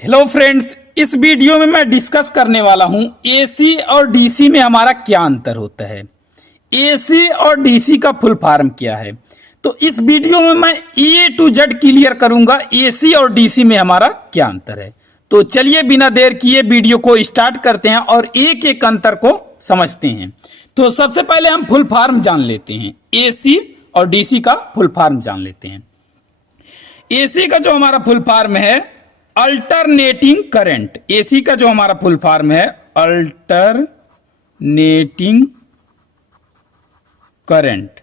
Hello friends, इस video में मैं डिस्कस करने वाला हूं एसी और डीसी में हमारा क्या अंतर होता है। एसी और डीसी का फुल फॉर्म क्या है। तो इस वीडियो में मैं ए टू जेड क्लियर करूंगा एसी और डीसी में हमारा क्या अंतर है। तो चलिए बिना देर किए वीडियो को स्टार्ट करते हैं और एक एक अंतर को समझते हैं। तो सबसे पहले हम फुल फॉर्म जान लेते हैं, एसी और डीसी का फुल फॉर्म जान लेते हैं। एसी का जो हमारा फुल फॉर्म है अल्टरनेटिंग करंट। एसी का जो हमारा फुल फॉर्म है अल्टरनेटिंग करंट।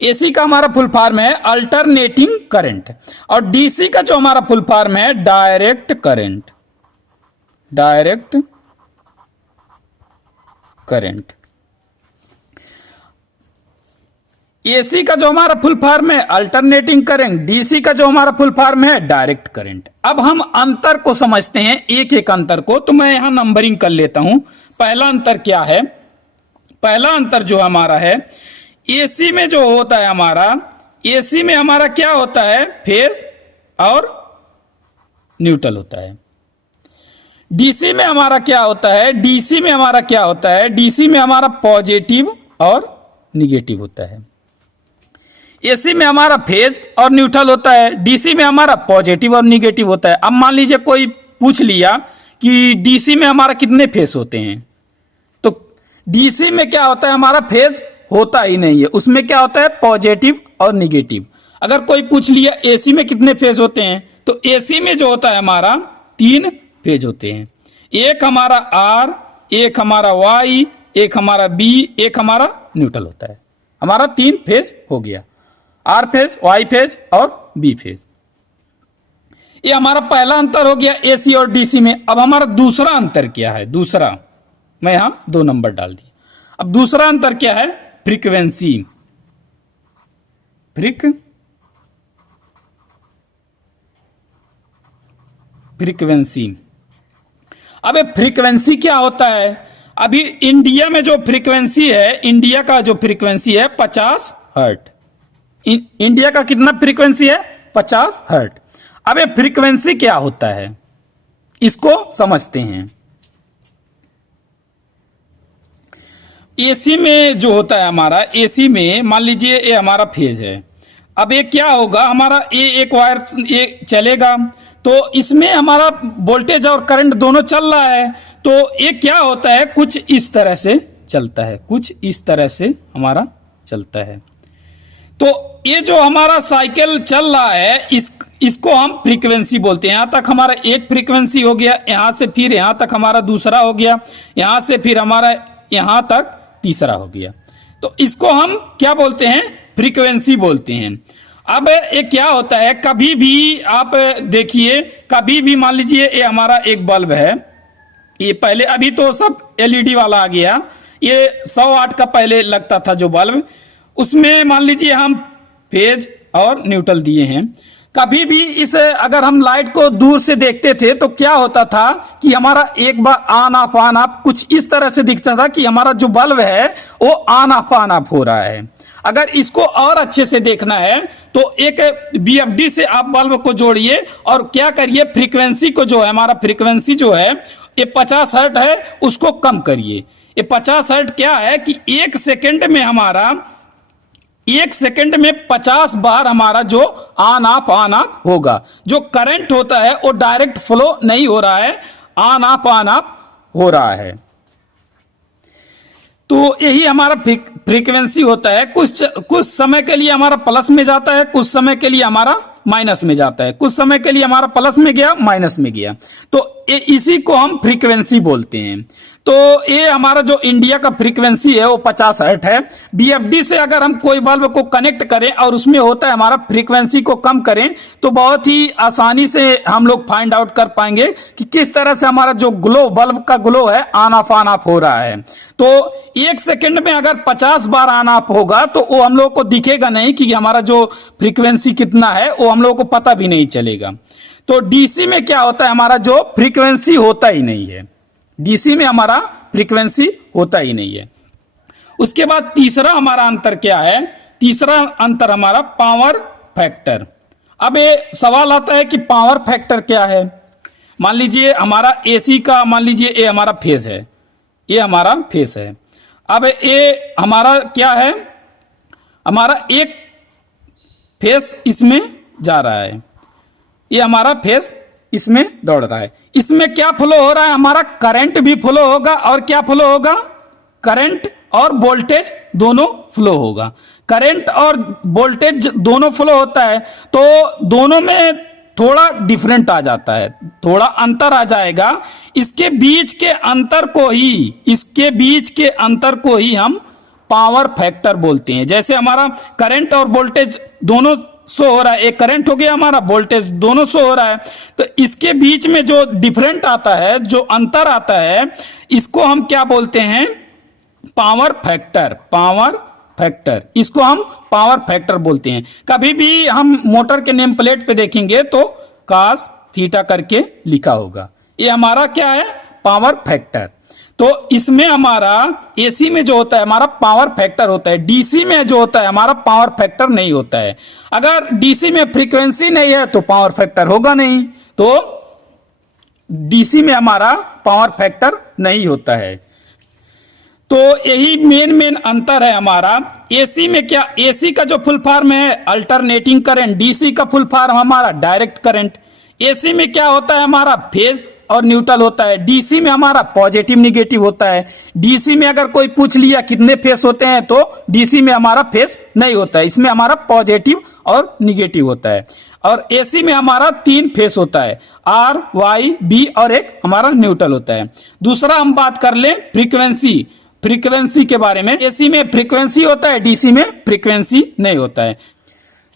एसी का हमारा फुल फॉर्म है अल्टरनेटिंग करंट और डीसी का जो हमारा फुल फॉर्म है direct current. Direct current. AC का जो हमारा फुल फॉर्म है अल्टरनेटिंग करंट, डीसी का जो हमारा फुल फॉर्म है डायरेक्ट करंट। अब हम अंतर को समझते हैं, एक एक अंतर को। तो मैं यहां नंबरिंग कर लेता हूं। पहला अंतर क्या है? पहला अंतर जो हमारा है एसी में जो होता है हमारा, एसी में हमारा क्या होता है, फेज और न्यूट्रल होता है। डीसी में हमारा क्या होता है, डीसी में हमारा क्या होता है, डीसी में हमारा पॉजिटिव और निगेटिव होता है। एसी में हमारा फेज और न्यूट्रल होता है, डीसी में हमारा पॉजिटिव और निगेटिव होता है। अब मान लीजिए कोई पूछ लिया कि डीसी में हमारा कितने फेज होते हैं, तो डीसी में क्या होता है, हमारा फेज होता ही नहीं है, उसमें क्या होता है पॉजिटिव और निगेटिव। अगर कोई पूछ लिया एसी में कितने फेज होते हैं, तो एसी में जो होता है हमारा 3 फेज होते हैं। एक हमारा आर, एक हमारा वाई, एक हमारा बी, एक हमारा न्यूट्रल होता है। हमारा 3 फेज हो गया, आर फेज, वाई फेज और बी फेज। ये हमारा पहला अंतर हो गया एसी और डीसी में। अब हमारा दूसरा अंतर क्या है? दूसरा मैं यहां 2 नंबर डाल दिया। अब दूसरा अंतर क्या है? फ्रीक्वेंसी। फ्रीक्वेंसी। अब ये फ्रीक्वेंसी क्या होता है? अभी इंडिया में जो फ्रीक्वेंसी है, इंडिया का जो फ्रीक्वेंसी है 50 हर्ट। इंडिया का कितना फ्रीक्वेंसी है? 50 हर्ट। अब ये फ्रीक्वेंसी क्या होता है, इसको समझते हैं। एसी में जो होता है हमारा, एसी में मान लीजिए ये हमारा फेज है। अब ये क्या होगा, हमारा ये एक वायर ये चलेगा, तो इसमें हमारा वोल्टेज और करंट दोनों चल रहा है। तो ये क्या होता है, कुछ इस तरह से चलता है, कुछ इस तरह से हमारा चलता है। तो ये जो हमारा साइकिल चल रहा है, इसको हम फ्रीक्वेंसी बोलते हैं। यहां तक हमारा एक फ्रीक्वेंसी हो गया, यहां से फिर यहां तक हमारा दूसरा हो गया, यहां से फिर हमारा यहां तक तीसरा हो गया। तो इसको हम क्या बोलते हैं? फ्रीक्वेंसी बोलते हैं। अब ये क्या होता है, कभी भी आप देखिए, कभी भी मान लीजिए ये हमारा एक बल्ब है, ये पहले, अभी तो सब एलईडी वाला आ गया, ये 100 वाट का पहले लगता था जो बल्ब, उसमें मान लीजिए हम फेज और न्यूट्रल दिए हैं। कभी भी इस अगर हम लाइट को दूर से देखते थे तो क्या होता था कि हमारा एक बार ऑन ऑफ कुछ इस तरह से दिखता था कि हमारा जो बल्ब है वो ऑन ऑफ हो रहा है। अगर इसको और अच्छे से देखना है तो एक बीएफडी से आप बल्ब को जोड़िए और क्या करिए, फ्रीक्वेंसी को जो है, हमारा फ्रीक्वेंसी जो है ये 50 हर्ट है, उसको कम करिए। ये 50 हर्ट क्या है कि 1 सेकेंड में हमारा 1 सेकेंड में 50 बार हमारा जो ऑन ऑफ होगा। जो करंट होता है वो डायरेक्ट फ्लो नहीं हो रहा है, ऑन ऑफ हो रहा है। तो यही हमारा फ्रीक्वेंसी होता है। कुछ समय के लिए हमारा प्लस में जाता है, कुछ समय के लिए हमारा माइनस में जाता है, कुछ समय के लिए हमारा प्लस में गया, माइनस में गया। तो इसी को हम फ्रीक्वेंसी बोलते हैं। तो ये हमारा जो इंडिया का फ्रीक्वेंसी है वो 50 हर्ट है। बीएफडी से अगर हम कोई बल्ब को कनेक्ट करें और उसमें होता है हमारा फ्रीक्वेंसी को कम करें, तो बहुत ही आसानी से हम लोग फाइंड आउट कर पाएंगे कि किस तरह से हमारा जो ग्लो, बल्ब का ग्लो है, ऑन ऑफ हो रहा है। तो 1 सेकेंड में अगर 50 बार ऑन ऑफ होगा तो वो हम लोग को दिखेगा नहीं कि हमारा जो फ्रीक्वेंसी कितना है, वो हम लोग को पता भी नहीं चलेगा। तो डीसी में क्या होता है, हमारा जो फ्रीक्वेंसी होता ही नहीं है, डीसी में हमारा फ्रीक्वेंसी होता ही नहीं है। उसके बाद तीसरा हमारा अंतर क्या है? तीसरा अंतर हमारा पावर फैक्टर। अब ये सवाल आता है कि पावर फैक्टर क्या है। मान लीजिए हमारा एसी का, मान लीजिए ये हमारा फेज है, ये हमारा फेज है। अब ये हमारा क्या है, हमारा एक फेज इसमें जा रहा है, ये हमारा फेज इसमें दौड़ रहा है। इसमें क्या फ्लो हो रहा है, हमारा करंट भी फ्लो होगा और क्या फ्लो होगा, करंट और वोल्टेज दोनों फ्लो होगा। करंट और वोल्टेज दोनों फ्लो होता है तो दोनों में थोड़ा डिफरेंट आ जाता है, थोड़ा अंतर आ जाएगा। इसके बीच के अंतर को ही, इसके बीच के अंतर को ही हम पावर फैक्टर बोलते हैं। जैसे हमारा करंट और वोल्टेज दोनों शो हो रहा है, एक करंट हो गया, हमारा वोल्टेज दोनों शो हो रहा है, तो इसके बीच में जो डिफरेंट आता है, जो अंतर आता है, इसको हम क्या बोलते हैं, पावर फैक्टर। पावर फैक्टर, इसको हम पावर फैक्टर बोलते हैं। कभी भी हम मोटर के नेम प्लेट पे देखेंगे तो cos थीटा करके लिखा होगा, ये हमारा क्या है, पावर फैक्टर। तो इसमें हमारा एसी में जो होता है हमारा पावर फैक्टर होता है, डीसी में जो होता है हमारा पावर फैक्टर नहीं होता है। अगर डीसी में फ्रीक्वेंसी नहीं है तो पावर फैक्टर होगा नहीं, तो डीसी में हमारा पावर फैक्टर नहीं होता है। तो यही मेन अंतर है हमारा। एसी में क्या, एसी का जो फुल फॉर्म है अल्टरनेटिंग करंट, डीसी का फुल फॉर्म हमारा डायरेक्ट करंट। एसी में क्या होता है, हमारा फेज और न्यूट्रल होता है, डीसी में हमारा पॉजिटिव निगेटिव होता है। डीसी में अगर कोई पूछ लिया कितने फेज होते हैं तो डीसी में हमारा फेज नहीं होता है, इसमें हमारा पॉजिटिव और निगेटिव होता है। और एसी में हमारा 3 फेज होता है, आर, वाई, बी और एक हमारा न्यूट्रल होता है। दूसरा हम बात कर ले फ्रीक्वेंसी, फ्रीक्वेंसी के बारे में। एसी में फ्रीक्वेंसी होता है, डीसी में फ्रीक्वेंसी नहीं होता है।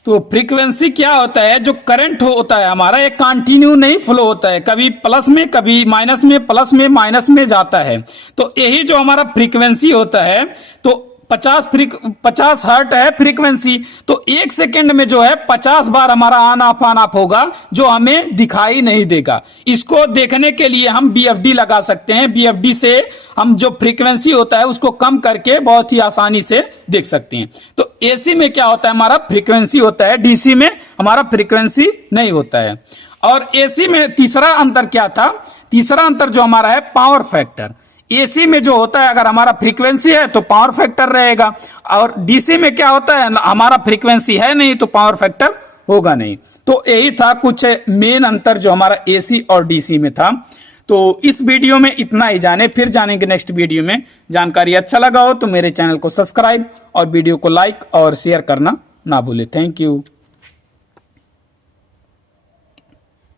तो फ्रीक्वेंसी क्या होता है, जो करंट होता है हमारा एक कंटिन्यू नहीं फ्लो होता है, कभी प्लस में कभी माइनस में, प्लस में माइनस में जाता है। तो यही जो हमारा फ्रीक्वेंसी होता है, तो 50 हर्ट है फ्रीक्वेंसी, तो 1 सेकेंड में जो है 50 बार हमारा ऑन ऑफ होगा, जो हमें दिखाई नहीं देगा। इसको देखने के लिए हम बीएफडी लगा सकते हैं, बीएफडी से हम जो फ्रीक्वेंसी होता है उसको कम करके बहुत ही आसानी से देख सकते हैं। तो एसी में क्या होता है, हमारा फ्रीक्वेंसी होता है, डीसी में हमारा फ्रीक्वेंसी नहीं होता है। और एसी में तीसरा अंतर क्या था, तीसरा अंतर जो हमारा है पावर फैक्टर। एसी में जो होता है अगर हमारा फ्रीक्वेंसी है तो पावर फैक्टर रहेगा, और डीसी में क्या होता है, हमारा फ्रीक्वेंसी है नहीं तो पावर फैक्टर होगा नहीं। तो यही था कुछ मेन अंतर जो हमारा एसी और डीसी में था। तो इस वीडियो में इतना ही जाने, फिर जानेंगे नेक्स्ट वीडियो में। जानकारी अच्छा लगा हो तो मेरे चैनल को सब्सक्राइब और वीडियो को लाइक और शेयर करना ना भूले। Thank you.